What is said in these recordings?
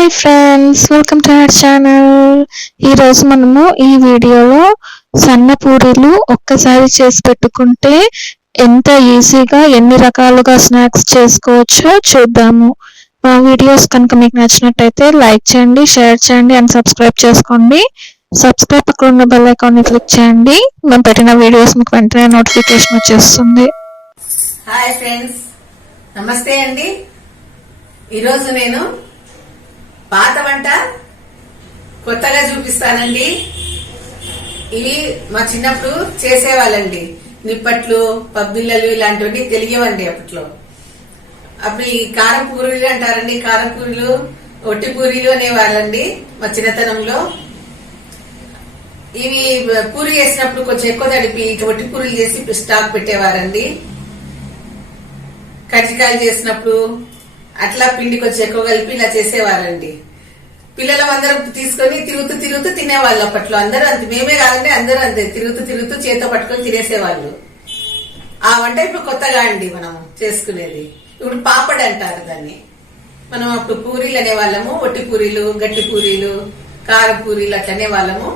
Hi friends, welcome to our channel. ఈరోజు మనము ఈ వీడియోలో సన్న పూరీలు ఒక్కసారి చేసి పెట్టుకుంటే ఎంత ఈజీగా ఎన్ని రకాలుగా స్నాక్స్ చేసుకోవచ్చో చూద్దాము. మా వీడియోస్ కనుక మీకు నచ్చినట్టయితే లైక్ చేయండి, షేర్ చేయండి అండ్ సబ్స్క్రైబ్ చేసుకోండి. సబ్స్క్రైబ్ పక్కన ఉన్న బెల్ ఐకాన్ని క్లిక్ చేయండి. మేము పెట్టిన వీడియోస్ మీకు వెంటనే నోటిఫికేషన్ వచ్చేస్తుంది. హాయ్ ఫ్రెండ్స్, నమస్తే అండి. ఈరోజు నేను పాత వంట కొత్తగా చూపిస్తానండి. ఇవి మా చిన్నప్పుడు చేసేవాళ్ళండి. నిప్పట్లు, పబ్బిళ్ళలు ఇలాంటివన్నీ తెలియవండి అప్పట్లో. అప్పుడు ఈ కారం పూరీలు అంటారండి. కారం పూరీలు, ఒట్టి పూరీలు అనేవాళ్ళండి మా చిన్నతనంలో. ఇవి పూరి చేసినప్పుడు కొంచెం ఎక్కువ తడిపి ఒట్టి పూరీలు చేసి స్టాక్ పెట్టేవారండి. కజ్జికాయలు చేసినప్పుడు అట్లా పిండి కొంచెం ఎక్కువ కలిపి ఇలా చేసేవారండి. పిల్లలు అందరం తీసుకొని తిరుగుతూ తినేవాళ్ళు అప్పట్లో. అందరూ అంతే, మేమే కాదండి, అందరూ అంతే తిరుగుతూ చేతో పట్టుకొని తినేసేవాళ్ళు. ఆ వంట ఇప్పుడు కొత్తగా అండి మనం చేసుకునేది. ఇప్పుడు పాపడ్ అంటారు దాన్ని. మనం అప్పుడు పూరీలు అనేవాళ్ళము, ఒట్టి పూరీలు, గట్టి పూరీలు, కారం పూరీలు అట్లా అనేవాళ్ళము.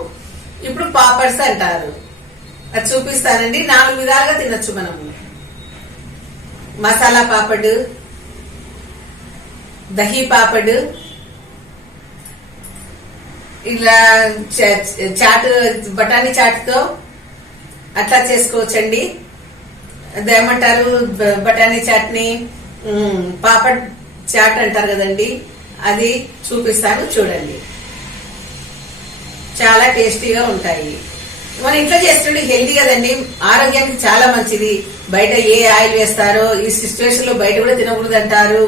ఇప్పుడు పాపడ్స్ అంటారు. అది చూపిస్తానండి. 4 విధాలుగా తినొచ్చు మనము. మసాలా పాపడ్, దహీ పాపడ్, ఇలా చాట్, బఠానీ చాట్తో అట్లా చేసుకోవచ్చండి. అదేమంటారు, బఠానీ చాట్ని పాపడ్ చాట్ అంటారు కదండి. అది చూపిస్తాను, చూడండి. చాలా టేస్టీగా ఉంటాయి. మన ఇంట్లో చేస్తుంటే హెల్దీ కదండి, ఆరోగ్యానికి చాలా మంచిది. బయట ఏ ఆయిల్ వేస్తారో, ఈ సిచ్యువేషన్ లో బయట కూడా తినకూడదు అంటారు.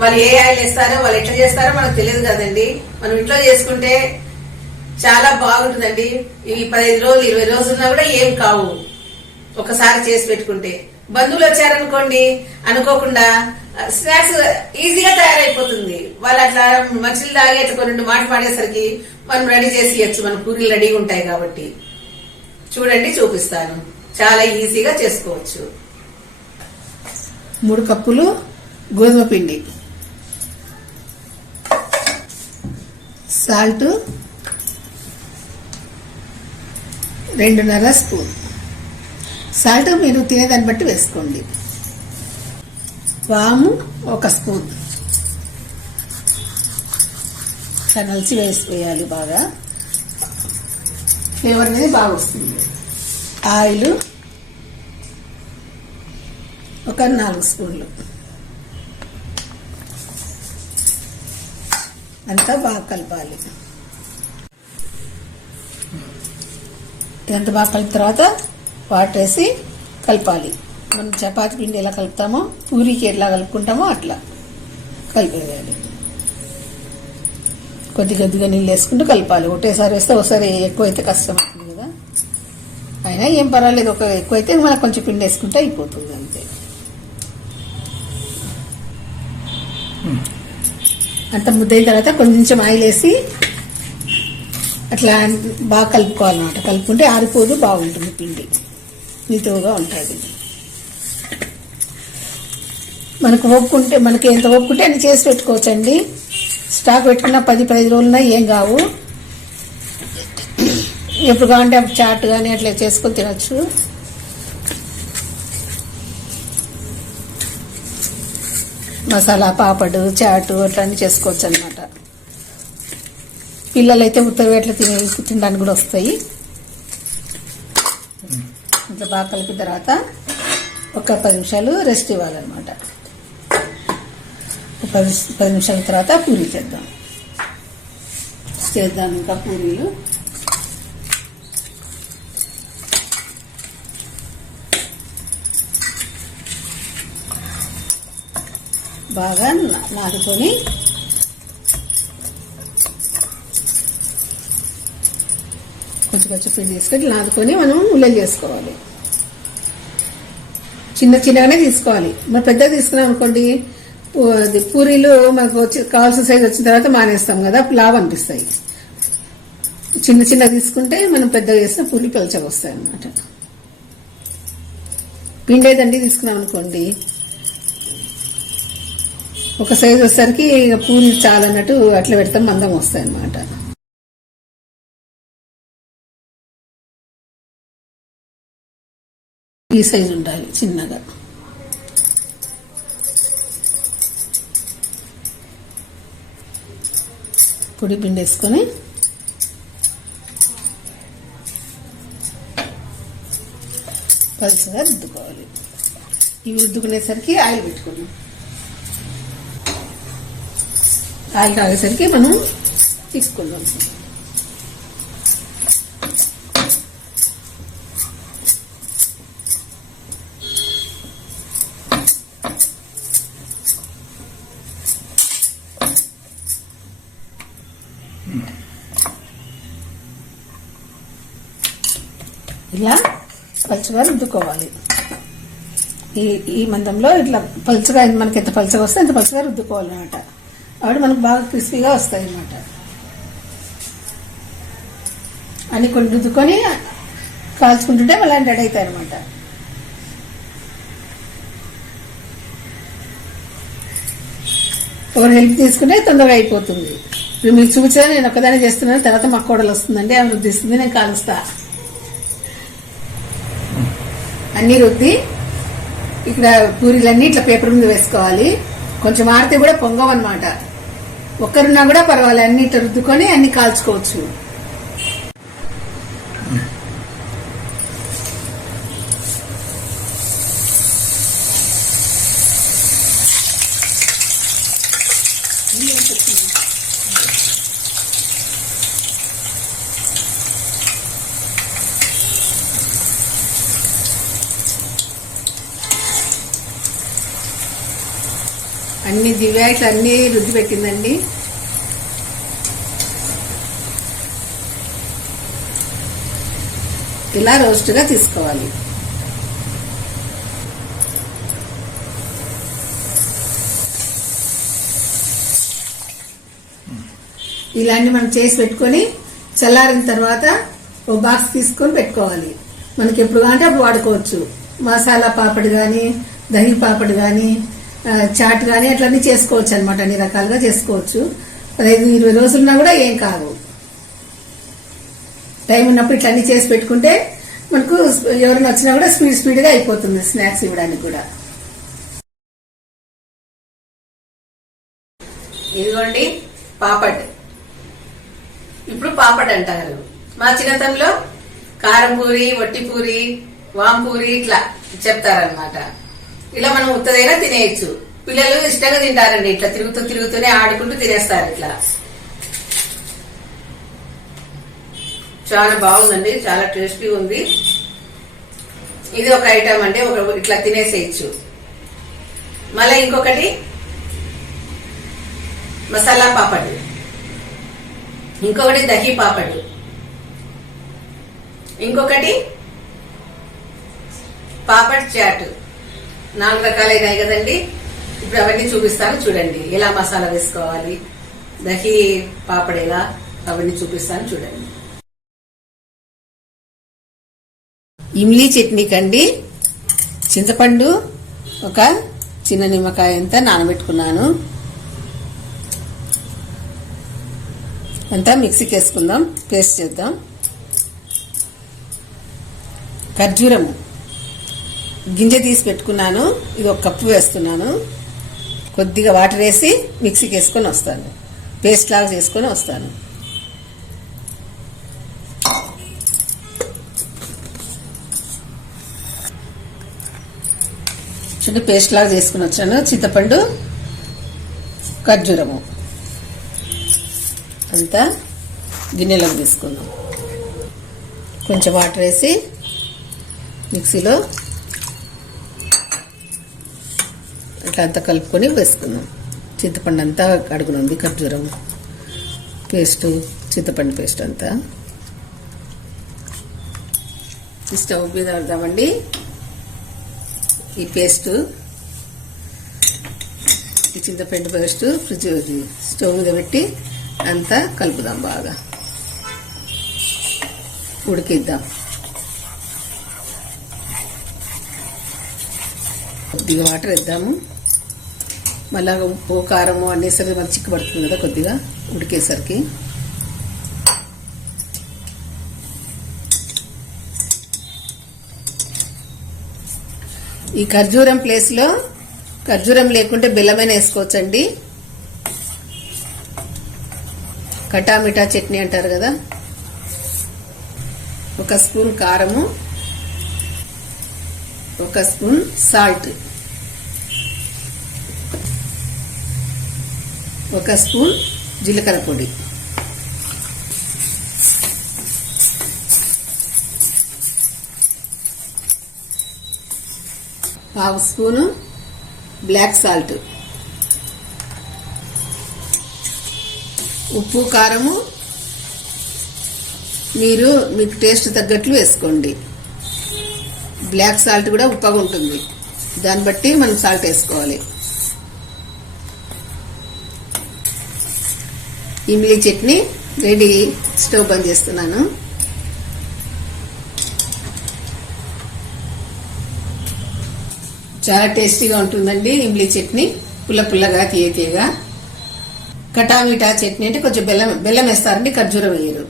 వాళ్ళు ఏ ఆయిల్ వేస్తారో, వాళ్ళు ఎట్లా చేస్తారో మనకు తెలియదు కదండి. మనం ఇంట్లో చేసుకుంటే చాలా బాగుంటుందండి. ఈ 15 రోజులు 20 రోజులున్నా కూడా ఏం కావు ఒకసారి చేసి పెట్టుకుంటే. బంధువులు వచ్చారనుకోండి, అనుకోకుండా స్నాక్స్ ఈజీగా తయారైపోతుంది. వాళ్ళు అట్లా మంచిలు తాగి అట్లా 2 మాటలు పాడేసరికి మనం రెడీ చేసి ఇవ్వచ్చు. మన పూరీలు రెడీగా ఉంటాయి కాబట్టి. చూడండి, చూపిస్తాను. చాలా ఈజీగా చేసుకోవచ్చు. 3 కప్పులు గోధుమ పిండి, సాల్ట్ 2.5 స్పూన్. సాల్ట్ మీరు తినేదాన్ని బట్టి వేసుకోండి. వాము 1 స్పూన్. ఇట్లా నలిచి వేయాలి బాగా. ఫ్లేవర్ అనేది బాగా వస్తుంది. ఆయిల్ 4 స్పూన్లు. అంతా బాగా కలపాలి. ఇదంతా బాగా కలిపిన తర్వాత వాటర్ వేసి కలపాలి. మనం చపాతీ పిండి ఎలా కలుపుతామో, పూరీకి ఎట్లా కలుపుకుంటామో అట్లా కలిపేయాలి. కొద్దిగా నీళ్ళు వేసుకుంటూ కలపాలి. ఒకటేసారి వేస్తే ఒకసారి ఎక్కువైతే కష్టం అవుతుంది కదా. అయినా ఏం పర్వాలేదు, ఎక్కువైతే మనకు కొంచెం పిండి వేసుకుంటే అయిపోతుంది అంతే. అంత ముద్దయిన తర్వాత కొంచెం ఆయిల్ వేసి అట్లా బాగా కలుపుకోవాలన్నమాట. కలుపుకుంటే ఆరిపోదు, బాగుంటుంది పిండి, నిలువుగా ఉంటుంది. మనకి ఎంత ఓపుకుంటే అన్ని చేసి పెట్టుకోవచ్చండి. స్టాక్ పెట్టుకున్న 10-15 రోజులున్నా ఏం కావు. ఎప్పుడు కావాలంటే అప్పుడు చాట్ కానీ అట్లా చేసుకొని తినచ్చు. మసాలా పాపడు, చాటు అట్లా చేసుకోవచ్చు అనమాట. పిల్లలు అయితే ఉత్తరవి అట్లా తినడానికి కూడా వస్తాయి. ఇంట్లో బాగా కలిపిన తర్వాత ఒక 10 నిమిషాలు రెస్ట్ ఇవ్వాలన్నమాట. 10 నిమిషాల తర్వాత పూరీ చేద్దాం. ఇంకా పూరీలు బాగా నాదుకొని కొంచెం పిండి తీసుకొని నాదుకొని మనం ఉల్లలు చేసుకోవాలి. చిన్నగానే తీసుకోవాలి. మరి పెద్దగా తీసుకున్నాం అనుకోండి, పూరీలు మనకు కావాల్సిన సైజు వచ్చిన తర్వాత మానేస్తాం కదా, లావు అనిపిస్తాయి. చిన్న తీసుకుంటే మనం పెద్దగా చేసిన పూరీ పలచగా వస్తాయి అన్నమాట. పిండి దండి తీసుకున్నాం అనుకోండి, ఒక సైజు వచ్చేసరికి ఇక పూరి చాలన్నట్టు అట్లా పెడతాం, మందం వస్తాయి అన్నమాట. ఈ సైజు ఉండాలి చిన్నగా. పొడి పిండి వేసుకొని పలుచగా రుద్దుకోవాలి. ఇవి రుద్దుకునేసరికి ఆయిల్ పెట్టుకున్నాం. ఆయిల్ కాగేసరికి మనం తీసుకుందాం. ఇలా పలుచగా రుద్దుకోవాలి. ఈ మందంలో ఇట్లా పలుచగా మనకి ఎంత పలుచగా వస్తే అంత పలుచగా రుద్దుకోవాలన్నమాట. అప్పుడు మనకు బాగా క్రిస్పీగా వస్తాయి అన్నమాట. అన్ని కొన్ని రుద్దుకొని కాల్చుకుంటుంటే మళ్ళీ రెడీ అవుతాయి అన్నమాట. ఎవరు హెల్ప్ తీసుకుంటే తొందరగా అయిపోతుంది. ఇప్పుడు మీకు చూపించా నేను ఒక్కదాన్ని చేస్తున్నాను, తర్వాత మా కోడలు వస్తుందండి, ఆమె రుద్దిస్తుంది, నేను కాలుస్తా. అన్ని రుద్ది ఇక్కడ పూరీలన్నీ ఇట్లా పేపర్ మీద వేసుకోవాలి. కొంచెం ఆడితే కూడా పొంగవన్నమాట. ఒక్కరున్నా కూడా పర్వాలేదు, అన్ని ఇట్లా రుద్దుకొని అన్ని కాల్చుకోవచ్చు. అన్ని దివ్య ఇట్లా అన్ని రుద్ది పెట్టిందండి. ఇలా రోస్ట్గా తీసుకోవాలి. ఇలాంటి మనం చేసి పెట్టుకొని చల్లారిన తర్వాత ఓ బాక్స్ తీసుకొని పెట్టుకోవాలి. మనకి ఎప్పుడు కావాలంటే అప్పుడు వాడుకోవచ్చు. మసాలా పాపడ్ కానీ, దహి పాపడ్ కానీ, చాట్ కానీ అట్లన్నీ చేసుకోవచ్చు అనమాట. అన్ని రకాలుగా చేసుకోవచ్చు. 15-20 రోజులున్నా కూడా ఏం కాదు. టైం ఉన్నప్పుడు ఇట్లన్నీ చేసి పెట్టుకుంటే మనకు ఎవరైనా వచ్చినా కూడా స్పీడ్గా అయిపోతుంది స్నాక్స్ ఇవ్వడానికి కూడా. ఇదిగోండి పాపడ్. ఇప్పుడు పాపడ్ అంటారు. మా చిన్నతనంలో కారం పూరి, వట్టి పూరి, వాంపూరి ఇట్లా చెప్తారనమాట. ఇలా మనం ఉత్తదైనా తినేయచ్చు. పిల్లలు ఇష్టంగా తింటారండి. ఇట్లా తిరుగుతూనే ఆడుకుంటూ తినేస్తారు. ఇట్లా చాలా బాగుందండి, చాలా టేస్టీ ఉంది. ఇది ఒక ఐటమ్ అండి, ఇట్లా తినేసేయచ్చు. మళ్ళీ ఇంకొకటి మసాలా పాపడ్, ఇంకొకటి దహి పాపడ్, ఇంకొకటి పాపడ్ చాట్. 4 రకాలైనాయి కదండి. ఇప్పుడు అవన్నీ చూపిస్తాను చూడండి. ఎలా మసాలా వేసుకోవాలి, దహి పాపడ్ ఎలా, అవన్నీ చూపిస్తాను చూడండి. ఇమ్లీ చట్నీ కండి చింతపండు ఒక చిన్న నిమ్మకాయ అంతా నానబెట్టుకున్నాను. అంతా మిక్సీకి వేసుకుందాం, పేస్ట్ చేద్దాం. ఖర్జూరము గింజ తీసి పెట్టుకున్నాను, ఇది 1 కప్పు వేస్తున్నాను. కొద్దిగా వాటర్ వేసి మిక్సీకి వేసుకొని వస్తాను, పేస్ట్ లాగా చేసుకొని వస్తాను. చూడండి, పేస్ట్ లాగా చేసుకుని వచ్చాను. చింతపండు, ఖర్జూరము అంతా గిన్నెలోకి తీసుకుందాం. కొంచెం వాటర్ వేసి మిక్సీలో అట్లా అంతా కలుపుకొని వేసుకుందాం. చింతపండు అంతా కడుగునుంది, ఖర్జూరం పేస్టు, చింతపండు పేస్ట్ అంతా స్టవ్ మీద పెడదామండి. ఈ పేస్టు, ఈ చింతపండు పేస్టు స్టవ్ మీద పెట్టి అంతా కలుపుదాం, బాగా ఉడికిద్దాం. కొద్దిగా వాటర్ వేద్దాము. మళ్ళా ఉప్పు కారము అనేసరికి మనకి చిక్కుపడుతుంది కదా కొద్దిగా ఉడికేసరికి. ఈ ఖర్జూరం ప్లేస్లో ఖర్జూరం లేకుంటే బెల్లమైనా వేసుకోవచ్చండి. కటామిఠా చట్నీ అంటారు కదా. 1 స్పూన్ కారము, 1 స్పూన్ సాల్ట్, 1 స్పూన్ జీలకర్ర పొడి, ½ స్పూను బ్లాక్ సాల్ట్, ఉప్పు కారము మీకు టేస్ట్ తగ్గట్లు వేసుకోండి. బ్లాక్ సాల్ట్ కూడా ఉప్పగా ఉంటుంది, దాన్ని బట్టి మనం సాల్ట్ వేసుకోవాలి. ఇమ్లీ చట్నీ రెడీ. స్టవ్ బంద్ చేస్తున్నాను. చాలా టేస్టీగా ఉంటుందండి ఇమ్లీ చట్నీ, పుల్లగా తీయగా. కటామిఠా చట్నీ అంటే కొంచెం బెల్లం వేస్తారండి, ఖర్జూరం వేయరు.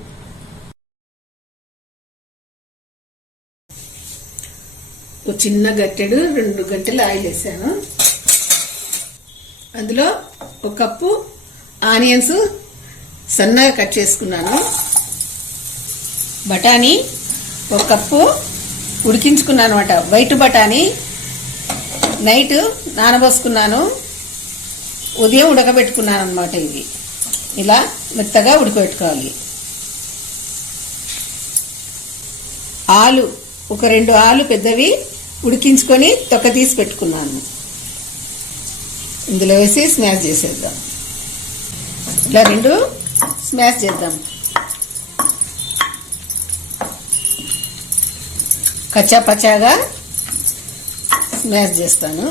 ఒక చిన్న గట్టెడు 2 గంటలు ఆయిల్ వేసాను. అందులో 1 కప్పు ఆనియన్స్ సన్నగా కట్ చేసుకున్నాను. బఠానీ 1 కప్పు ఉడికించుకున్నాను అనమాట. వైట్ బఠానీ నైట్ నానబోసుకున్నాను, ఉదయం ఉడకబెట్టుకున్నాను అనమాట. ఇది ఇలా మెత్తగా ఉడకబెట్టుకోవాలి. ఆలు ఒక 2 ఆలు పెద్దవి ఉడికించుకొని తొక్క తీసి పెట్టుకున్నాను. ఇందులో వేసి స్మాష్ చేసేద్దాం. ఇలా 2 స్మాష్ చేద్దాం. కచ్చా పచ్చాగా స్మాష్ చేస్తాను.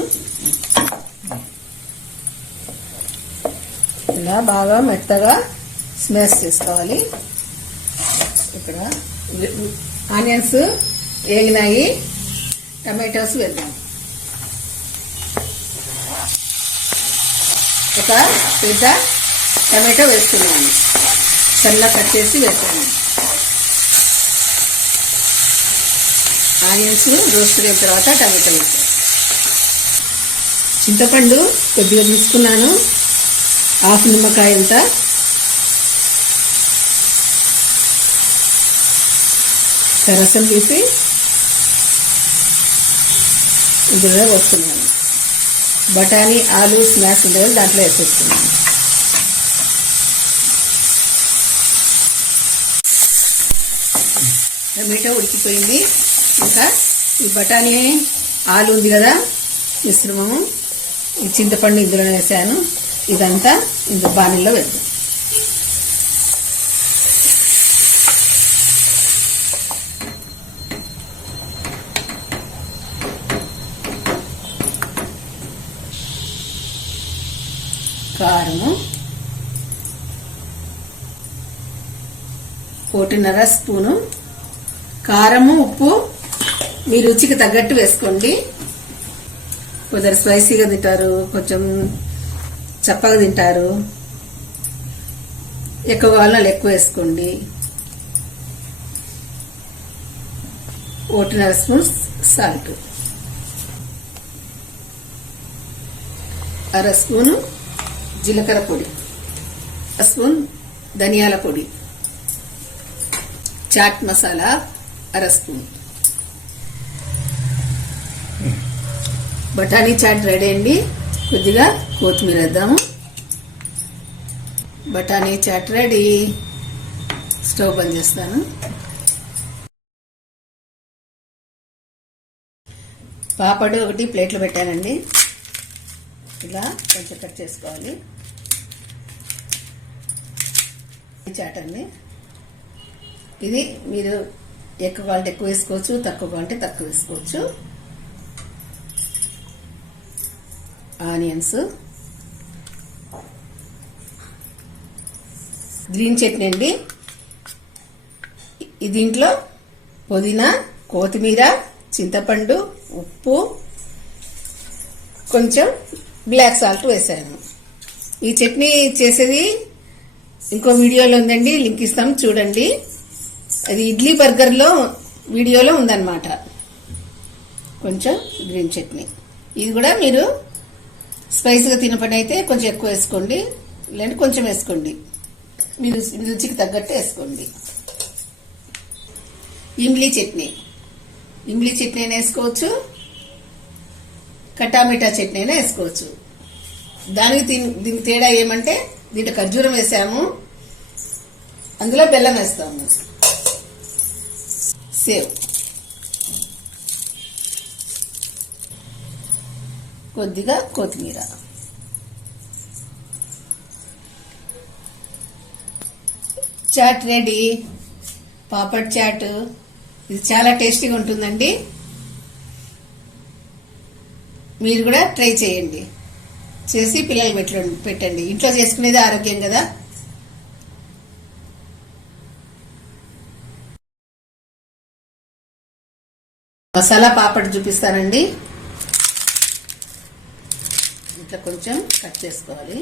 ఇలా బాగా మెత్తగా స్మాష్ చేసుకోవాలి. ఇక్కడ ఆనియన్స్ వేగినాయి, టమాటోస్ వేద్దాం. ఒక పెద్ద టమాటో వేసుకున్నాను, సన్నగా కట్ చేసి వేసాను. ఆనియన్స్ రోస్ట్ అయిన తర్వాత టమాటో వేసాను. చింతపండు కొద్దిగా తీసుకున్నాను, ½ నిమ్మకాయ అంత. రసం తీసి ఇందులో వస్తున్నాను. బఠానీ ఆలు స్మాష్ ఉంటుంది, దాంట్లో వేసేస్తున్నాను. టమాటో ఉడికిపోయింది. ఇంకా ఈ బఠానీ ఆలు ఉంది కదా మిశ్రమము, ఈ చింతపండు ఇందులో వేసాను. ఇదంతా ఇందులో బాణీలో వేద్దాం. కారము 1.5 స్పూను. కారము ఉప్పు మీ రుచికి తగ్గట్టు వేసుకోండి. కొందరు స్పైసీగా తింటారు, కొంచెం చప్పగా తింటారు. ఎక్కువ కావాలన్నా ఎక్కువ వేసుకోండి. 1.5 స్పూన్ సాల్ట్, 1/2 స్పూను జీలకర్ర పొడి, 1 స్పూన్ ధనియాల పొడి, చాట్ మసాలా 1/2 స్పూన్. బఠానీ చాట్ రెడీ అండి. కొద్దిగా కొత్తిమీర వేద్దాము. బఠానీ చాట్ రెడీ. స్టవ్ బంద్ చేస్తాను. పాపడు ఒకటి ప్లేట్లో పెట్టానండి. ఇలా కొంచెం కట్ చేసుకోవాలి. చాట్ అండి. ఇది మీరు ఎక్కువ కావాలంటే ఎక్కువ వేసుకోవచ్చు, తక్కువ కావాలంటే తక్కువ వేసుకోవచ్చు. ఆనియన్స్, గ్రీన్ చట్నీ అండి. దీంట్లో పుదీనా, కొత్తిమీర, చింతపండు, ఉప్పు, కొంచెం బ్లాక్ సాల్ట్ వేసాను. ఈ చట్నీ చేసేది ఇంకో వీడియోలో ఉందండి, లింక్ ఇస్తాం చూడండి. అది ఇడ్లీ బర్గర్లో వీడియోలో ఉందన్నమాట. కొంచెం గ్రీన్ చట్నీ, ఇది కూడా మీరు స్పైస్గా తినపడి అయితే కొంచెం ఎక్కువ వేసుకోండి, లేదంటే కొంచెం వేసుకోండి, మీరు రుచికి తగ్గట్టు వేసుకోండి. ఇమ్లీ చట్నీ అయినా వేసుకోవచ్చు, కటామిటా చట్నీ అయినా వేసుకోవచ్చు. దీనికి తేడా ఏమంటే దీంట్లో ఖర్జూరం వేసాము, అందులో బెల్లం వేస్తాము. సేవ్, కొద్దిగా కొత్తిమీర. చాట్ రెడీ, పాపడ్ చాట్. ఇది చాలా టేస్టీగా ఉంటుందండి, మీరు కూడా ట్రై చేయండి. చేసి పిల్లలు పెట్టండి. ఇంట్లో చేసుకునేది ఆరోగ్యం కదా. మసాలా పాపడ్ చూపిస్తానండి. ఇట్లా కొంచెం కట్ చేసుకోవాలి,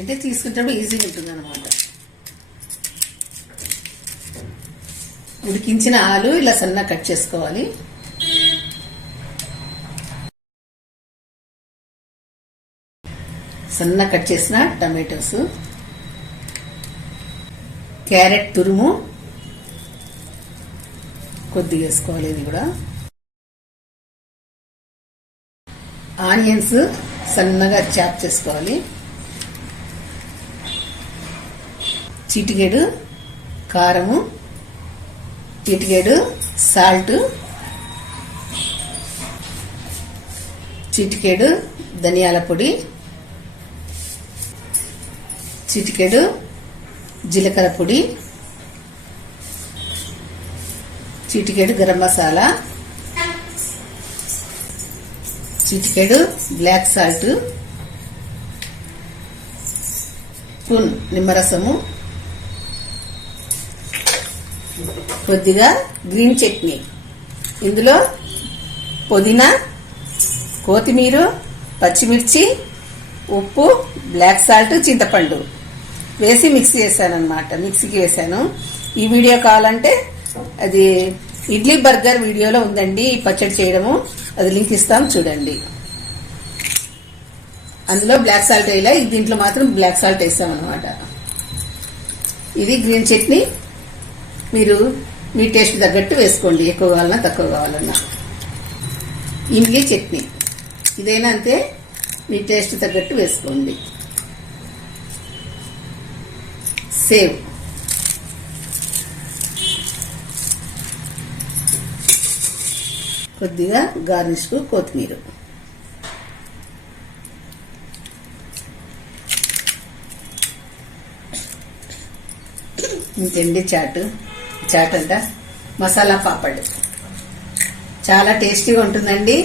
అంటే తీసుకుంటే ఈజీగా ఉంటుంది అన్నమాట. ఉడికించిన ఆలు ఇలా సన్నగా కట్ చేసుకోవాలి. సన్నగా కట్ చేసిన టమాటోస్, క్యారెట్ తురుము కొద్దిగా వేసుకోవాలి. ఇది కూడా ఆనియన్స్ సన్నగా చాప్ చేసుకోవాలి. చిటికెడు కారము, చిటికెడు సాల్ట్, చిటికెడు ధనియాల పొడి, చిటికెడు జీలకర్ర పొడి, చిటికెడు గరం మసాలా, చిటికెడు బ్లాక్ సాల్ట్, స్పూన్ నిమ్మరసము, కొద్దిగా గ్రీన్ చట్నీ. ఇందులో పుదీనా, కొత్తిమీర, పచ్చిమిర్చి, ఉప్పు, బ్లాక్ సాల్ట్, చింతపండు వేసి మిక్స్ చేశాను అన్నమాట. మిక్సీకి వేసాను. ఈ వీడియో కావాలంటే అది ఇడ్లీ బర్గర్ వీడియోలో ఉందండి, ఈ పచ్చడి చేయడము. అది లింక్ ఇస్తాం చూడండి. అందులో బ్లాక్ సాల్ట్ వేయలే, దీంట్లో మాత్రం బ్లాక్ సాల్ట్ వేసాం అనమాట. ఇది గ్రీన్ చట్నీ, మీరు మీ టేస్ట్ తగ్గట్టు వేసుకోండి, ఎక్కువ కావాలన్నా తక్కువ కావాలన్నా. ఇమ్లీ చట్నీ ఇదైనా అంతే, మీ టేస్ట్ తగ్గట్టు వేసుకోండి. సేవ్, కొద్దిగా గార్నిష్ కు కొత్తిమీర. ఇంతండి చాట్ అంట మసాలా పాపడ్. చాలా టేస్టీగా ఉంటుందండి,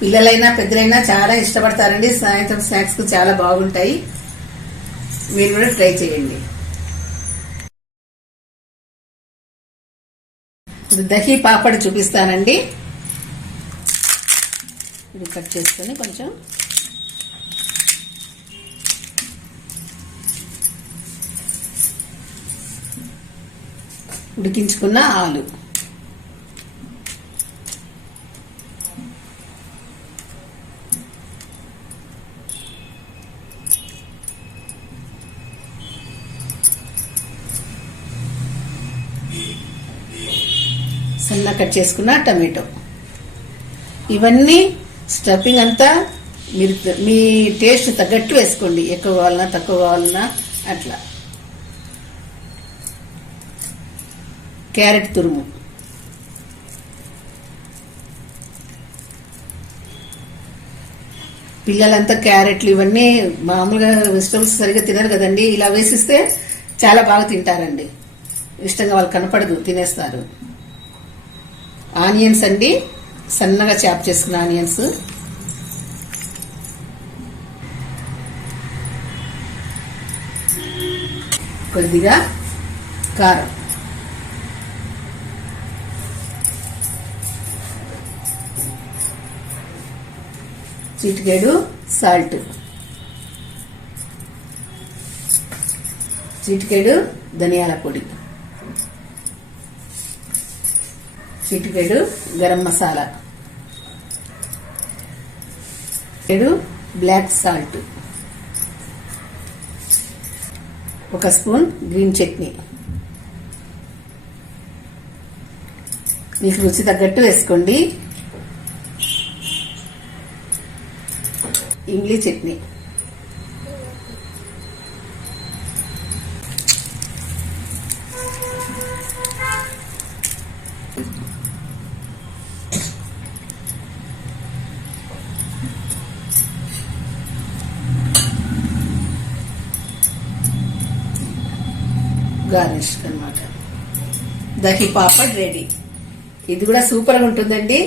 పిల్లలైనా పెద్దలైనా చాలా ఇష్టపడతారండి. సాయంత్రం స్నాక్స్ కు చాలా బాగుంటాయి, మీరు కూడా ట్రై చేయండి. దహీ పాపడ్ చూపిస్తానండి. ఇది కట్ చేసుకొని కొంచెం ఉడికించుకున్న ఆలు, సన్న కట్ చేసుకున్న టమాటో, ఇవన్నీ స్టఫింగ్ అంతా మీరు మీ టేస్ట్ తగ్గట్టు వేసుకోండి, ఎక్కువ కావాలన్నా తక్కువ కావాలన్నా అట్లా. క్యారెట్ తురుము, పిల్లలంతా క్యారెట్లు ఇవన్నీ మామూలుగా వెజిటబుల్స్ సరిగ్గా తినరు కదండి, ఇలా వేసిస్తే చాలా బాగా తింటారండి, ఇష్టంగా వాళ్ళు కనపడదు, తినేస్తారు. ఆనియన్స్ అండి, సన్నగా చాప్ చేసుకున్న ఆనియన్స్, కొద్దిగా కారం, చిటికెడు సాల్ట్, చిటికెడు ధనియాల పొడి, చిటికెడు గరం మసాలా, చిటికెడు black salt, 1 spoon green chutney. మీకు రుచి తగ్గట్టు వేసుకోండి. ఇమ్లీ చట్నీ, గార్నిష్ అన్నమాట. దహి పాపడ్ రెడీ. ఇది కూడా సూపర్గా ఉంటుందండి,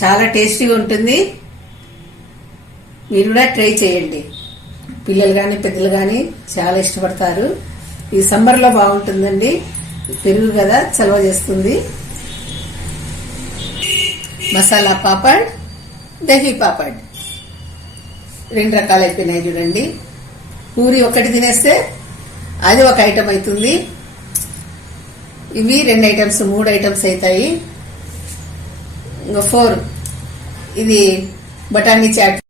చాలా టేస్టీగా ఉంటుంది. మీరు కూడా ట్రై చేయండి. పిల్లలు కానీ పెద్దలు కానీ చాలా ఇష్టపడతారు. ఈ సమ్మర్లో బాగుంటుందండి. పెరుగు కదా, చలవ చేస్తుంది. మసాలా పాపడ్, దహి పాపడ్ 2 రకాలు అయిపోయినాయి చూడండి. పూరి ఒకటి తినేస్తే అది ఒక ఐటమ్ అవుతుంది. ఇవి 2 ఐటమ్స్, 3 ఐటమ్స్ అవుతాయి. ఇంకా 4 ఇది బఠానీ చాట్.